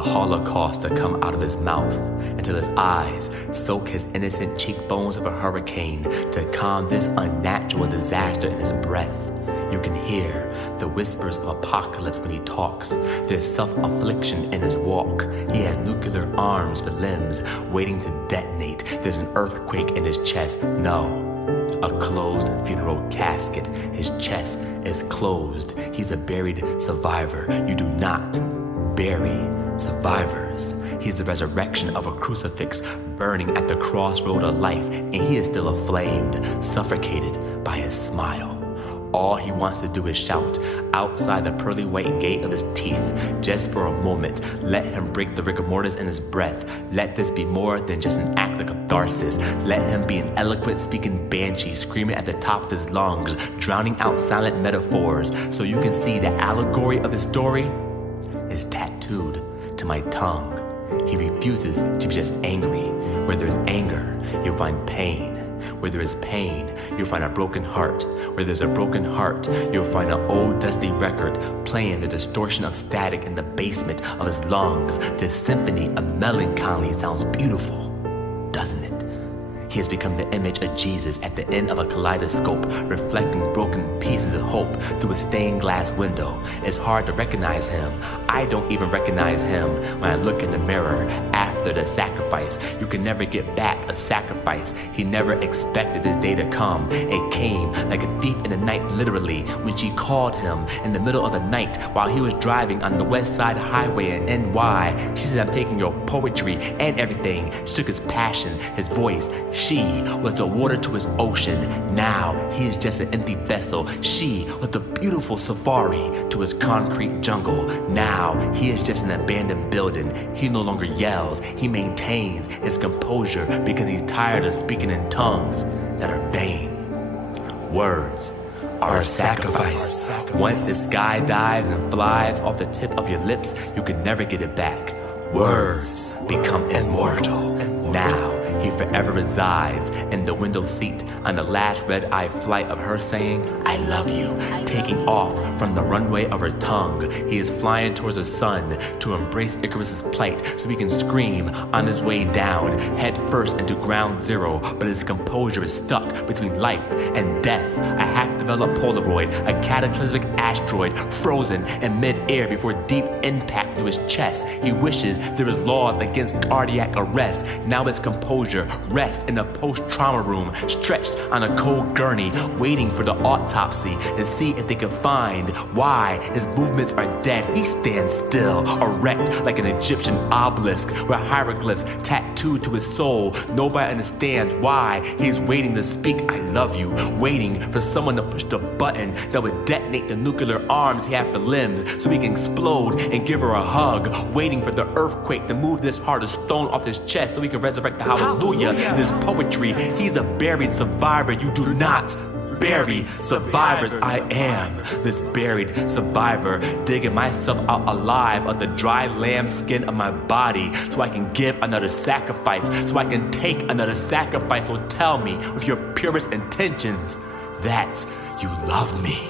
a holocaust to come out of his mouth, until his eyes soak his innocent cheekbones of a hurricane to calm this unnatural disaster in his breath. You can hear the whispers of apocalypse when he talks. There's self-affliction in his walk. He has nuclear arms for limbs waiting to detonate. There's an earthquake in his chest. No, a closed funeral casket. His chest is closed. He's a buried survivor. You do not bury survivors. He's the resurrection of a crucifix burning at the crossroad of life, and he is still aflamed, suffocated by his smile. All he wants to do is shout outside the pearly white gate of his teeth. Just for a moment, let him break the rigor mortis in his breath. Let this be more than just an act of catharsis. Let him be an eloquent speaking banshee screaming at the top of his lungs, drowning out silent metaphors, so you can see the allegory of his story is tattooed to my tongue. He refuses to be just angry. Where there is anger, you'll find pain. Where there is pain, you'll find a broken heart. Where there's a broken heart, you'll find an old dusty record playing the distortion of static in the basement of his lungs. This symphony of melancholy sounds beautiful, doesn't it? He has become the image of Jesus at the end of a kaleidoscope, reflecting broken pieces of hope through a stained glass window. It's hard to recognize him. I don't even recognize him when I look in the mirror after the sacrifice. You can never get back a sacrifice. He never expected this day to come. It came like a thief in the night, literally, when she called him in the middle of the night while he was driving on the West Side Highway in N.Y. She said, "I'm taking your poetry and everything." She took his passion, his voice. She was the water to his ocean. Now he is just an empty vessel. She was the beautiful safari to his concrete jungle. Now he is just an abandoned building. He no longer yells. He maintains his composure because he's tired of speaking in tongues that are vain. Words are a sacrifice. Once the sky dies and flies off the tip of your lips, you can never get it back. Words become immortal. Now he forever resides in the window seat on the last red-eye flight of her saying, "I love you," taking off from the runway of her tongue. He is flying towards the sun to embrace Icarus's plight so he can scream on his way down, head first into ground zero, but his composure is stuck between life and death. A half-developed Polaroid, a cataclysmic asteroid frozen in mid-air before deep impact to his chest. He wishes there was laws against cardiac arrest. Now his composure rests in a post-trauma room, stretched on a cold gurney, waiting for the autopsy to see if they can find why his movements are dead. He stands still, erect like an Egyptian obelisk with hieroglyphs tattooed to his soul. Nobody understands why he's waiting to speak "I love you," waiting for someone to push the button that would detonate the nuclear arms he has for limbs so he can explode and give her a hug, waiting for the earthquake to move this heart of stone off his chest so he can resurrect the hallelujah in his poetry. He's a buried survivor. You do not bury survivors. I am this buried survivor, digging myself out alive of the dry lamb skin of my body so I can give another sacrifice, so I can take another sacrifice. So tell me with your purest intentions that you love me.